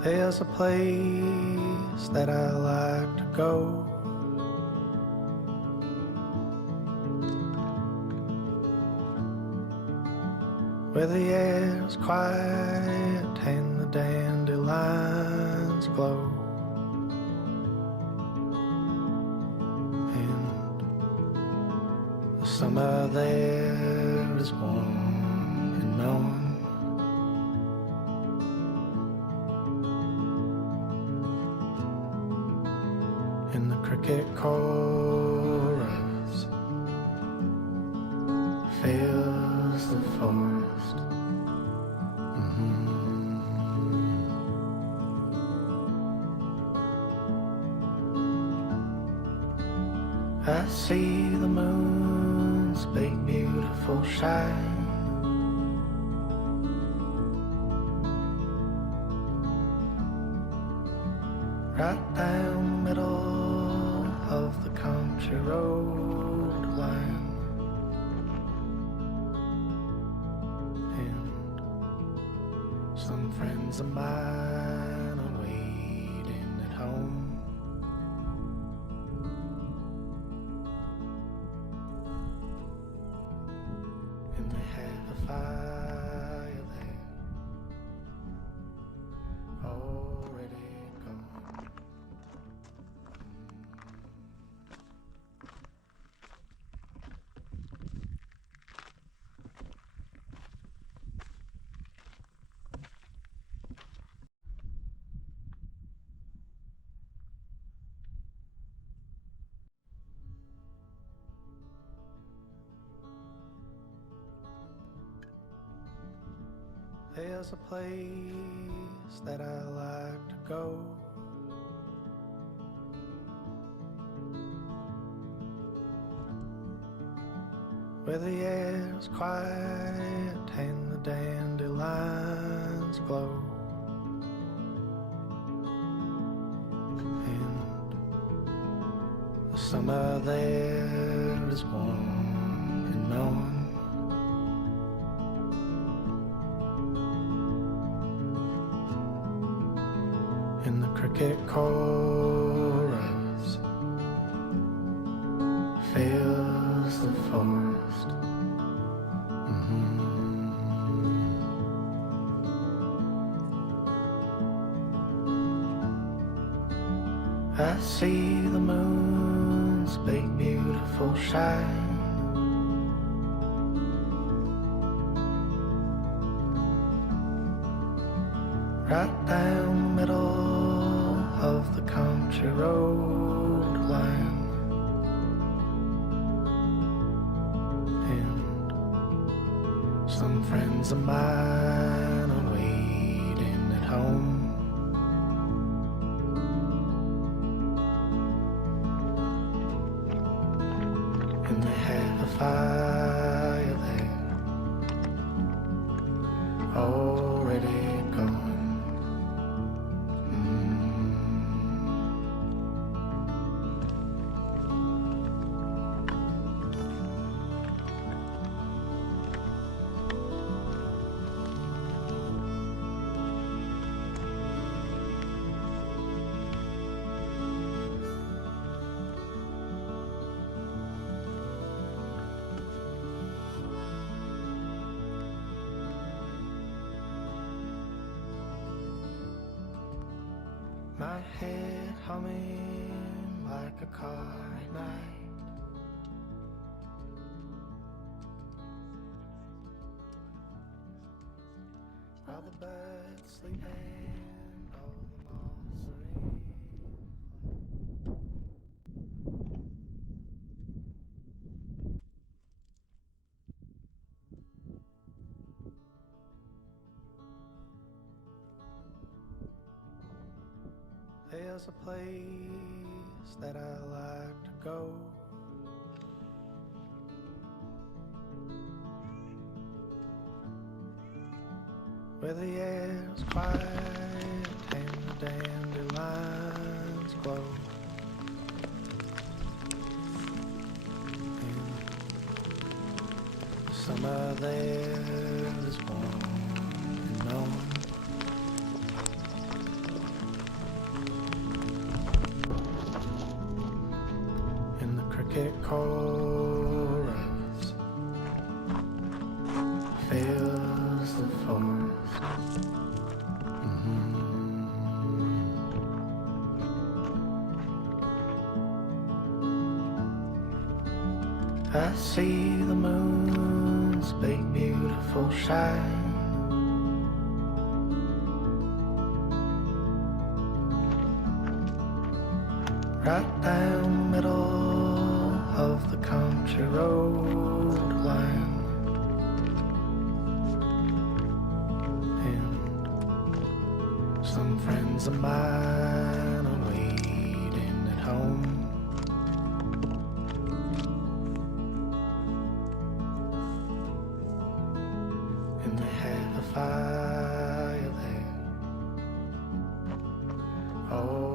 There's a place that I like to go, where the air's quiet and the dandelions glow, and the summer there is warm and known. And the cricket chorus fills the forest. I see the moon's big beautiful shine, right down the middle of the country road line. And some friends of mine are waiting at home, and they have a fire there already gone. There's a place that I like to go, where the air's quiet and the dandelions glow, and the summer there is warm and known. And the cricket chorus fills the forest. I see the moon's big beautiful shine, right down the middle of the country road line. And some friends of mine are waiting at home, and they have a fire there already gone. My head humming like a car at night, while the birds sleep and all the moths are in. There's a place that I like to go, where the air's quiet and the dandelions glow, and the summer there is warm and known. chorus fills the forest. I see the moon's big beautiful shine. Right down the middle of the country road line. And some friends of mine are waiting at home. And they have a fire there. Oh,